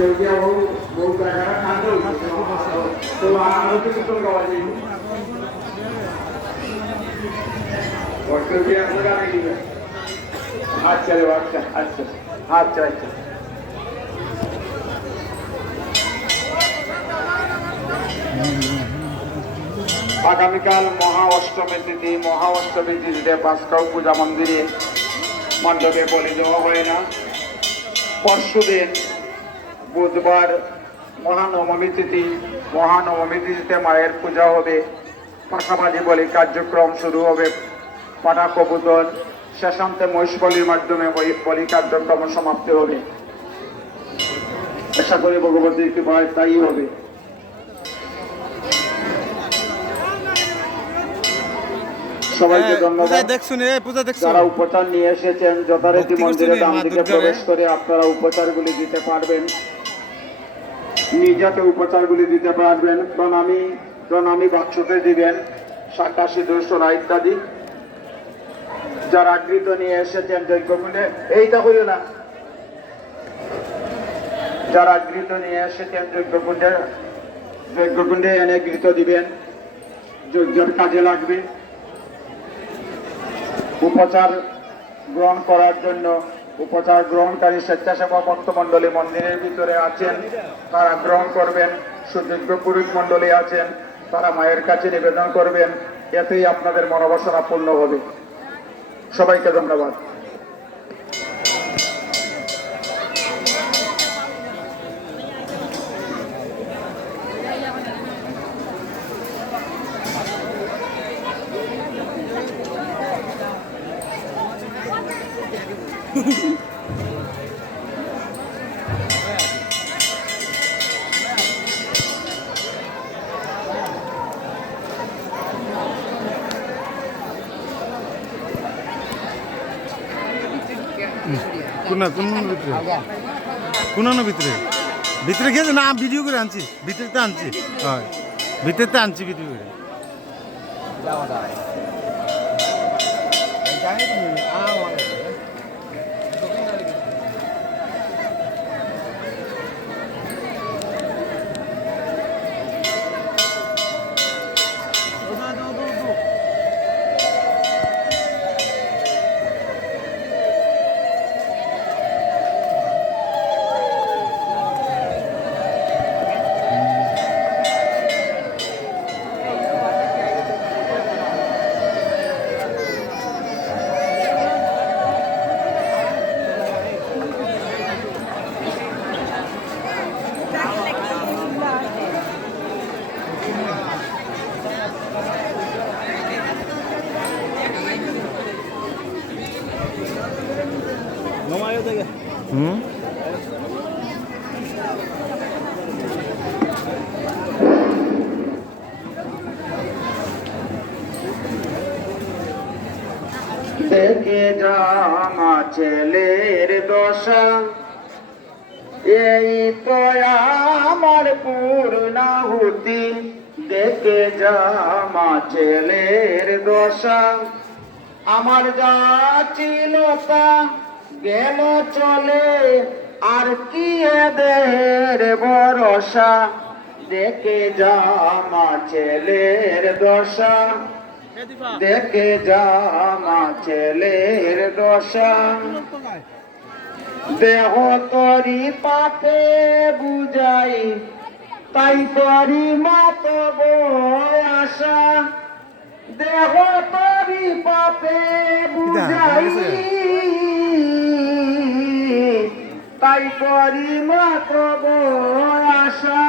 Sebenarnya mau gara-gara kandung, tuh anak itu betul kawan ini. Waktu dia sekarang ini, aja lewat aja. আগামীকাল মহা অষ্টমী তিথিতে পাঁচকাউ পূজা মন্দিরে মণ্ডপে বলি দেওয়া হয় না। পরশুদিন বুধবার মহানবমী তিথিতে মায়ের পূজা হবে, পাশাপাশি বলি কার্যক্রম শুরু হবে। পাঠা কবুতর শেষান্তে মহিষ বলির মাধ্যমে বলি কার্যক্রম সমাপ্তি হবে। আশা করি ভগবতীর কৃপায় তাই হবে। সবাইকে ধন্যবাদ। যারা উপচার নিয়ে এসেছেন যথারীতি মন্দিরে ডান দিকে প্রবেশ করে আপনারা উপচারগুলি দিতে পারবেন, নিজাতে উপচারগুলি দিতে পারবেন। প্রণামী বাক্সতে দিবেন, শাখা সিঁদুর সোনা ইত্যাদি। যারা গৃহীত নিয়ে এসেছেন যজ্ঞকুণ্ডে, এইটা হইল না, যারা গৃহীত নিয়ে এসেছেন যজ্ঞকুণ্ডে এনে গৃহীত দিবেন, যজ্ঞের কাজে লাগবে। উপচার গ্রহণ করার জন্য উপচার গ্রহণকারী স্বেচ্ছাসেবক ভক্তমণ্ডলী মন্দিরের ভিতরে আছেন, তারা গ্রহণ করবেন। সুযোগ্য পুরুষ মণ্ডলী আছেন, তারা মায়ের কাছে নিবেদন করবেন। এতেই আপনাদের মনোবাসনা পূর্ণ হবে। সবাইকে ধন্যবাদ। কোন ভিতরে ভিতরে গেছে না, ভিডিও করে আনছি, ভিতরে তো আনছি, হয় ভিতরে তো আনছি ভিডিও করে। দেখে জামা ছেলের দশা, এই তো আমার পূর্ণাহুতি। দেখে জামা ছেলের দশা, আমার যা ছিল তা গেল চলে, আর কি এদের ভরসা। দেখে জামা ছেলের দশা, দেখে জামা ছেলের দশা। দেহ তরি পাপে বুঝাই, তাই তরি মত আশা। দেহ তরি পাপে বুঝাই, তাই তরি মত আশা।